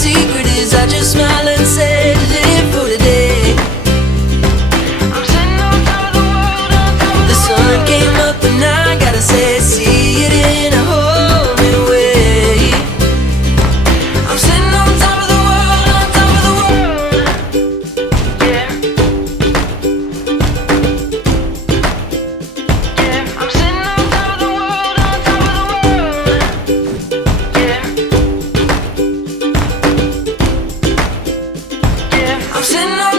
secret is I just smile and say, live for today. I'm sitting on top of the world, on top of the sun came up and I gotta say, see it in a whole new way. I'm sitting on top of the world, on top of the world. Yeah. Yeah. I'm sitting on top of the world, on top of the world. Yeah. Yeah. I'm sitting on